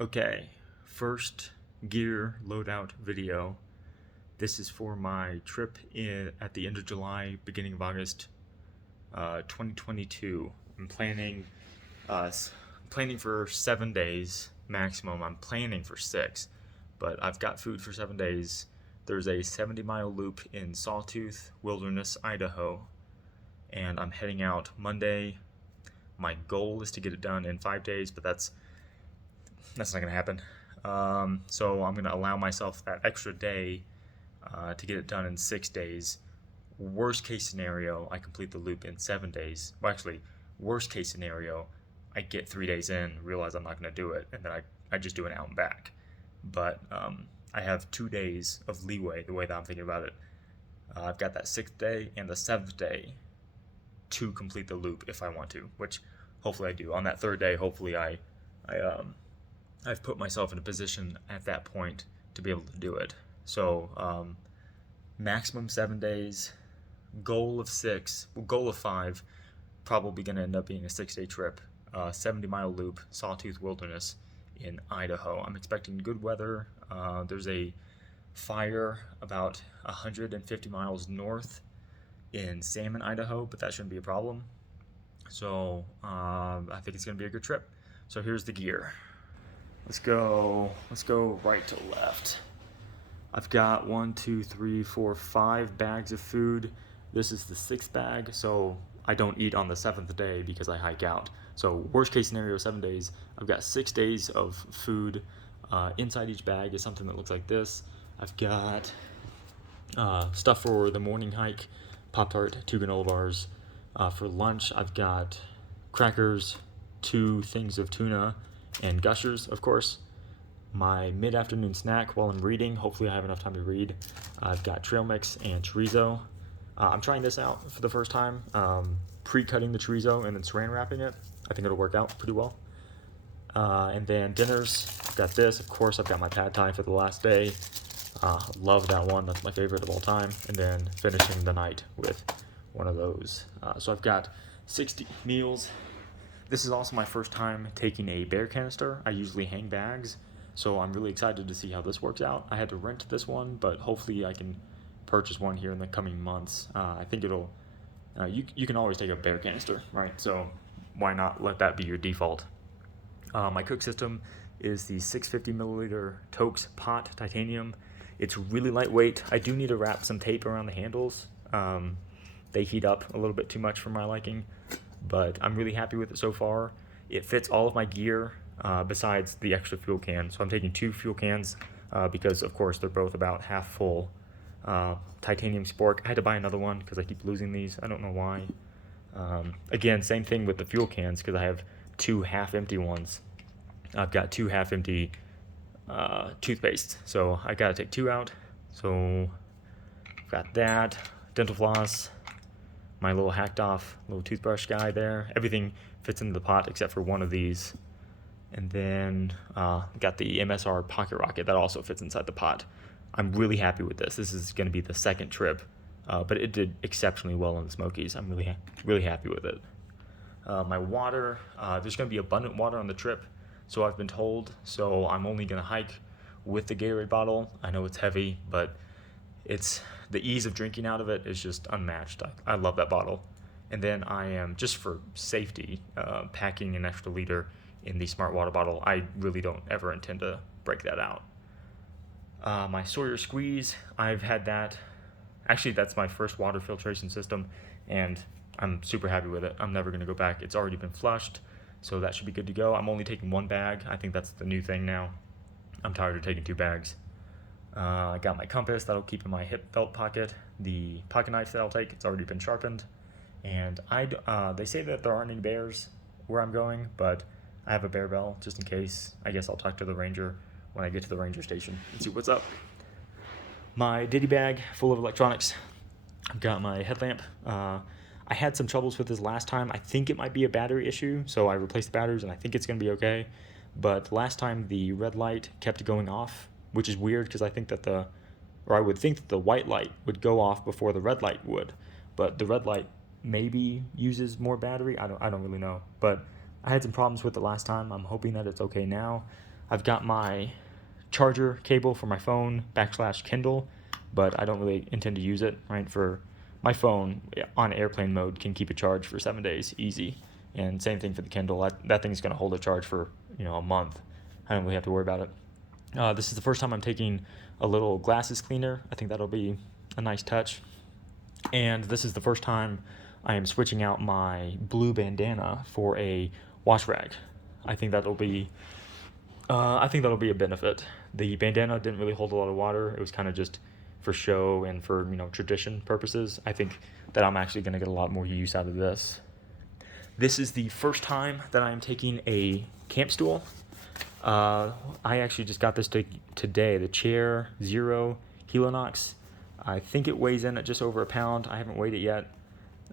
Okay, first gear loadout video. This is for my trip at the end of July, beginning of August, 2022. I'm planning for 7 days maximum. I'm planning for 6, but I've got food for 7 days. There's a 70-mile loop in Sawtooth Wilderness, Idaho, and I'm heading out Monday. My goal is to get it done in 5 days, but that's not going to happen. So I'm going to allow myself that extra day to get it done in 6 days. Worst case scenario, I complete the loop in 7 days. Well, actually, worst case scenario, I get 3 days in, realize I'm not going to do it, and then I just do an out and back. But I have 2 days of leeway, the way that I'm thinking about it. I've got that 6th day and the 7th day to complete the loop if I want to, which hopefully I do. On that 3rd day, hopefully I've put myself in a position at that point to be able to do it. So maximum 7 days, goal of 5, probably going to end up being a 6-day trip, 70-mile loop, Sawtooth Wilderness in Idaho. I'm expecting good weather. There's a fire about 150 miles north in Salmon, Idaho, but that shouldn't be a problem. So I think it's going to be a good trip. So here's the gear. Let's go right to left. I've got 5 bags of food. This is the 6th bag, so I don't eat on the 7th day because I hike out. So worst case scenario, 7 days. I've got 6 days of food. Inside each bag is something that looks like this. I've got stuff for the morning hike, Pop-Tart, 2 granola bars. For lunch, I've got crackers, 2 things of tuna, and Gushers, of course. My mid-afternoon snack while I'm reading, hopefully I have enough time to read, I've got trail mix and chorizo. I'm trying this out for the first time, pre-cutting the chorizo and then saran wrapping it. I think it'll work out pretty well. And then dinners, I've got this. Of course, I've got my pad thai for the last day. Love that one. That's my favorite of all time. And then finishing the night with one of those. So I've got 60 meals. This is also my first time taking a bear canister. I usually hang bags, so I'm really excited to see how this works out. I had to rent this one, but hopefully I can purchase one here in the coming months. I think it'll, you can always take a bear canister, right? So why not let that be your default? My cook system is the 650 milliliter Tokes pot titanium. It's really lightweight. I do need to wrap some tape around the handles. They heat up a little bit too much for my liking, but I'm really happy with it so far. It fits all of my gear besides the extra fuel can. So I'm taking 2 fuel cans because, of course, they're both about half full. Titanium spork. I had to buy another one because I keep losing these. I don't know why. Again, same thing with the fuel cans because I have 2 half-empty ones. I've got 2 half-empty toothpaste, so I gotta take 2 out. So I've got that, dental floss, my little hacked off little toothbrush guy there. Everything fits into the pot except for one of these. And then got the MSR pocket rocket that also fits inside the pot. I'm really happy with this. This is going to be the 2nd trip, but it did exceptionally well in the Smokies. I'm really happy with it. My water, there's going to be abundant water on the trip, so I've been told. So I'm only going to hike with the Gatorade bottle. I know it's heavy, but it's the ease of drinking out of it is just unmatched. I love that bottle. And then I am, just for safety, packing an extra liter in the Smart Water bottle. I really don't ever intend to break that out. My Sawyer Squeeze, I've had that. Actually, that's my first water filtration system, and I'm super happy with it. I'm never going to go back. It's already been flushed, so that should be good to go. I'm only taking 1 bag. I think that's the new thing now. I'm tired of taking 2 bags. I got my compass that'll keep in my hip belt pocket. The pocket knife that I'll take, it's already been sharpened. And they say that there aren't any bears where I'm going, but I have a bear bell just in case. I guess I'll talk to the ranger when I get to the ranger station and see what's up. My ditty bag full of electronics. I've got my headlamp. I had some troubles with this last time. I think it might be a battery issue, so I replaced the batteries and I think it's going to be okay. But last time the red light kept going off, which is weird because I would think that the white light would go off before the red light would. But the red light maybe uses more battery. I don't really know. But I had some problems with it last time. I'm hoping that it's okay now. I've got my charger cable for my phone / Kindle, but I don't really intend to use it, right? For my phone on airplane mode can keep a charge for 7 days easy. And same thing for the Kindle. That thing's going to hold a charge for, a month. I don't really have to worry about it. This is the first time I'm taking a little glasses cleaner. I think that'll be a nice touch. And this is the first time I am switching out my blue bandana for a wash rag. I think that'll be a benefit. The bandana didn't really hold a lot of water. It was kind of just for show and for, tradition purposes. I think that I'm actually going to get a lot more use out of this. This is the first time that I am taking a camp stool. I actually just got this today, the Chair Zero Kilonox. I think it weighs in at just over a pound. I haven't weighed it yet.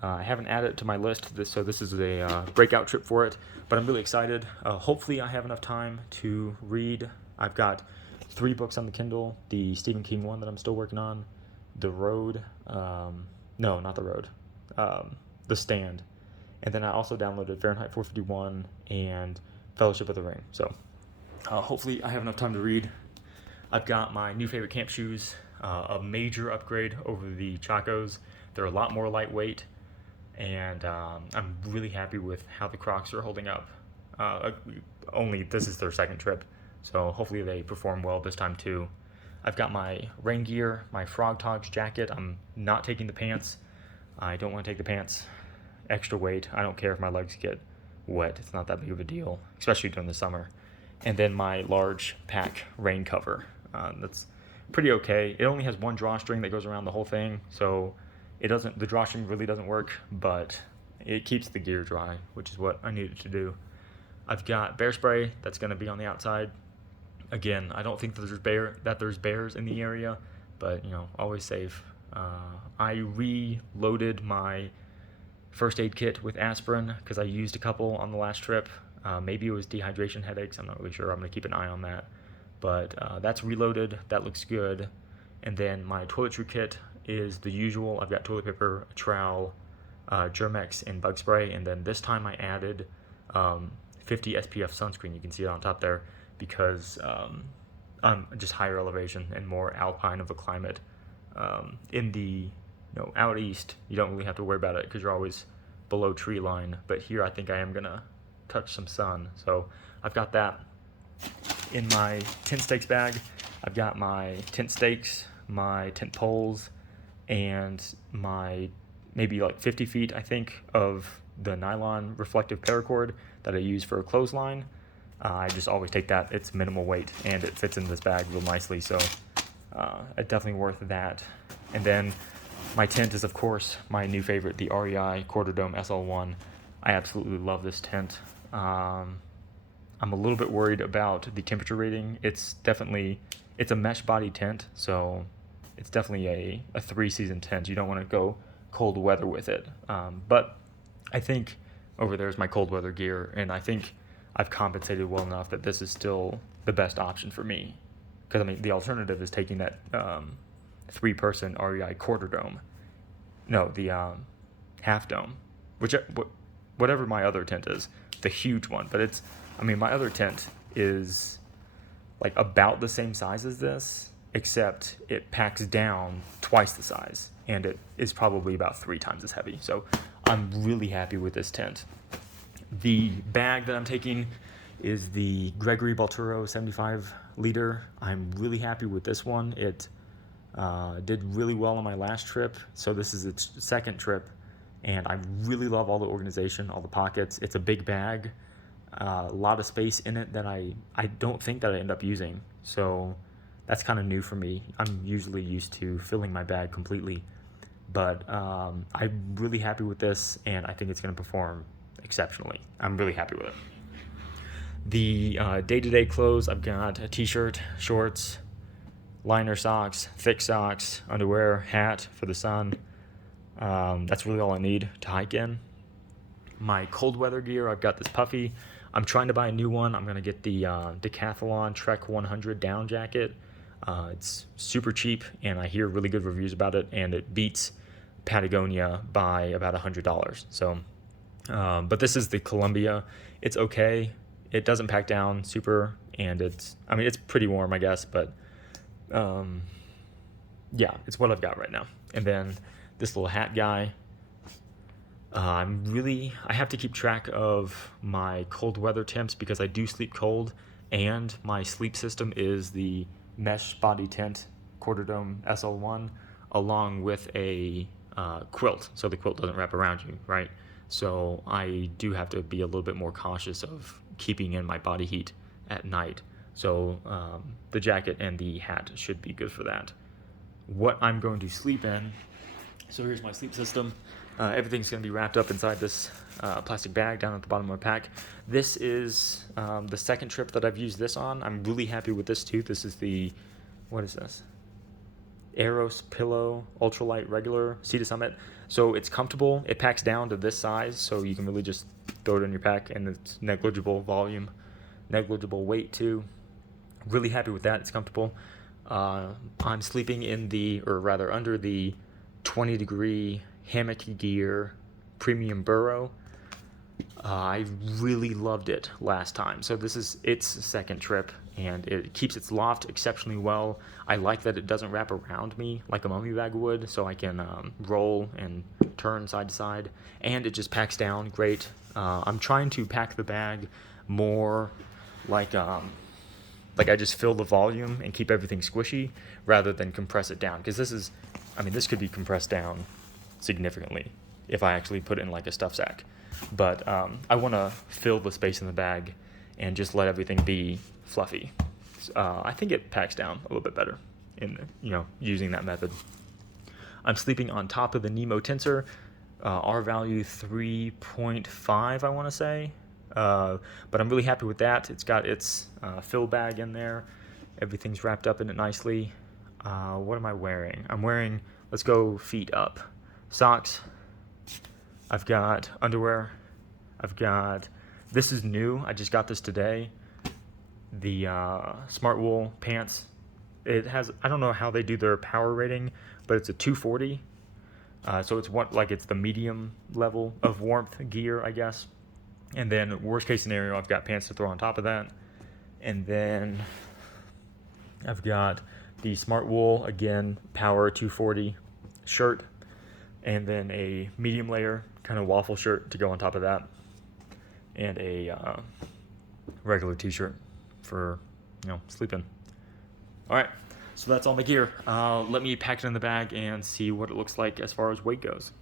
I haven't added it to my list, so this is a breakout trip for it, but I'm really excited. Hopefully I have enough time to read. I've got 3 books on the Kindle, the Stephen King one that I'm still working on, The Road, no, not The Road, The Stand, and then I also downloaded Fahrenheit 451 and Fellowship of the Ring, so hopefully I have enough time to read. I've got my new favorite camp shoes, a major upgrade over the Chacos. They're a lot more lightweight, and I'm really happy with how the Crocs are holding up. Only this is their second trip, so hopefully they perform well this time too. I've got my rain gear, my Frog Togs jacket. I'm not taking the pants. I don't want to take the pants. Extra weight. I don't care if my legs get wet. It's not that big of a deal, especially during the summer. And then my large pack rain cover. That's pretty okay. It only has one drawstring that goes around the whole thing, so the drawstring really doesn't work, but it keeps the gear dry, which is what I needed to do. I've got bear spray that's going to be on the outside. Again, I don't think that there's bears in the area, but always safe. I reloaded my first aid kit with aspirin because I used a couple on the last trip. Maybe it was dehydration headaches. I'm not really sure. I'm going to keep an eye on that. But that's reloaded. That looks good. And then my toiletry kit is the usual. I've got toilet paper, a trowel, Germex, and bug spray. And then this time I added 50 SPF sunscreen. You can see it on top there because I'm just higher elevation and more alpine of a climate. In the out east, you don't really have to worry about it because you're always below tree line. But here I think I am going to touch some sun. So I've got that. In my tent stakes bag, I've got my tent stakes, my tent poles, and my maybe like 50 feet, I think, of the nylon reflective paracord that I use for a clothesline. I just always take that. It's minimal weight, and it fits in this bag real nicely, so it's definitely worth that. And then my tent is, of course, my new favorite, the REI Quarter Dome SL1. I absolutely love this tent. I'm a little bit worried about the temperature rating. It's a mesh body tent, so it's definitely a 3-season tent. You don't want to go cold weather with it. But I think over there's my cold weather gear, and I think I've compensated well enough that this is still the best option for me. Because the alternative is taking that 3-person REI Quarter Dome. No, the half dome, whatever my other tent is, the huge one. But my other tent is like about the same size as this, except it packs down twice the size, and it is probably about 3 times as heavy. So I'm really happy with this tent. The bag that I'm taking is the Gregory Balturo 75 liter. I'm really happy with this one. It did really well on my last trip, so this is its second trip, and I really love all the organization, all the pockets. It's a big bag, a lot of space in it that I don't think that I end up using, so that's kind of new for me. I'm usually used to filling my bag completely, but I'm really happy with this, and I think it's going to perform exceptionally. I'm really happy with it. The day-to-day clothes, I've got a t-shirt, shorts, liner socks, thick socks, underwear, hat for the sun. That's really all I need to hike in. My cold weather gear, I've got this puffy. I'm trying to buy a new one. I'm going to get the Decathlon Trek 100 down jacket. It's super cheap, and I hear really good reviews about it, and it beats Patagonia by about $100. So, but this is the Columbia. It's okay. It doesn't pack down super, and it's pretty warm, I guess, but yeah, it's what I've got right now. And then this little hat guy. I have to keep track of my cold weather temps because I do sleep cold, and my sleep system is the mesh body tent quarter dome SL1 along with a quilt, so the quilt doesn't wrap around you, right? So I do have to be a little bit more cautious of keeping in my body heat at night. So the jacket and the hat should be good for that. What I'm going to sleep in, so here's my sleep system. Everything's going to be wrapped up inside this plastic bag down at the bottom of my pack. This is the second trip that I've used this on. I'm really happy with this too. This is what is this? Aeros Pillow Ultralight Regular Sea to Summit. So it's comfortable. It packs down to this size, so you can really just throw it in your pack, and it's negligible volume, negligible weight too. Really happy with that. It's comfortable. I'm sleeping under the 20-degree hammock gear premium burrow. I really loved it last time. So this is its second trip, and it keeps its loft exceptionally well. I like that it doesn't wrap around me like a mummy bag would, so I can roll and turn side to side, and it just packs down great. I'm trying to pack the bag more like I just fill the volume and keep everything squishy rather than compress it down, because this could be compressed down significantly if I actually put it in like a stuff sack. But I want to fill the space in the bag and just let everything be fluffy. I think it packs down a little bit better using that method. I'm sleeping on top of the Nemo tensor, R value 3.5, I want to say. But I'm really happy with that. It's got its fill bag in there. Everything's wrapped up in it nicely. What am I wearing? I'm wearing, let's go feet up, socks. I've got underwear. This is new. I just got this today. The Smart Wool pants. It has, I don't know how they do their power rating, but it's a 240. So it's the medium level of warmth gear, I guess. And then worst case scenario, I've got pants to throw on top of that. And then I've got the Smart Wool, again, power 240 shirt. And then a medium layer kind of waffle shirt to go on top of that. And a regular t-shirt for, sleeping. All right, so that's all my gear. Let me pack it in the bag and see what it looks like as far as weight goes.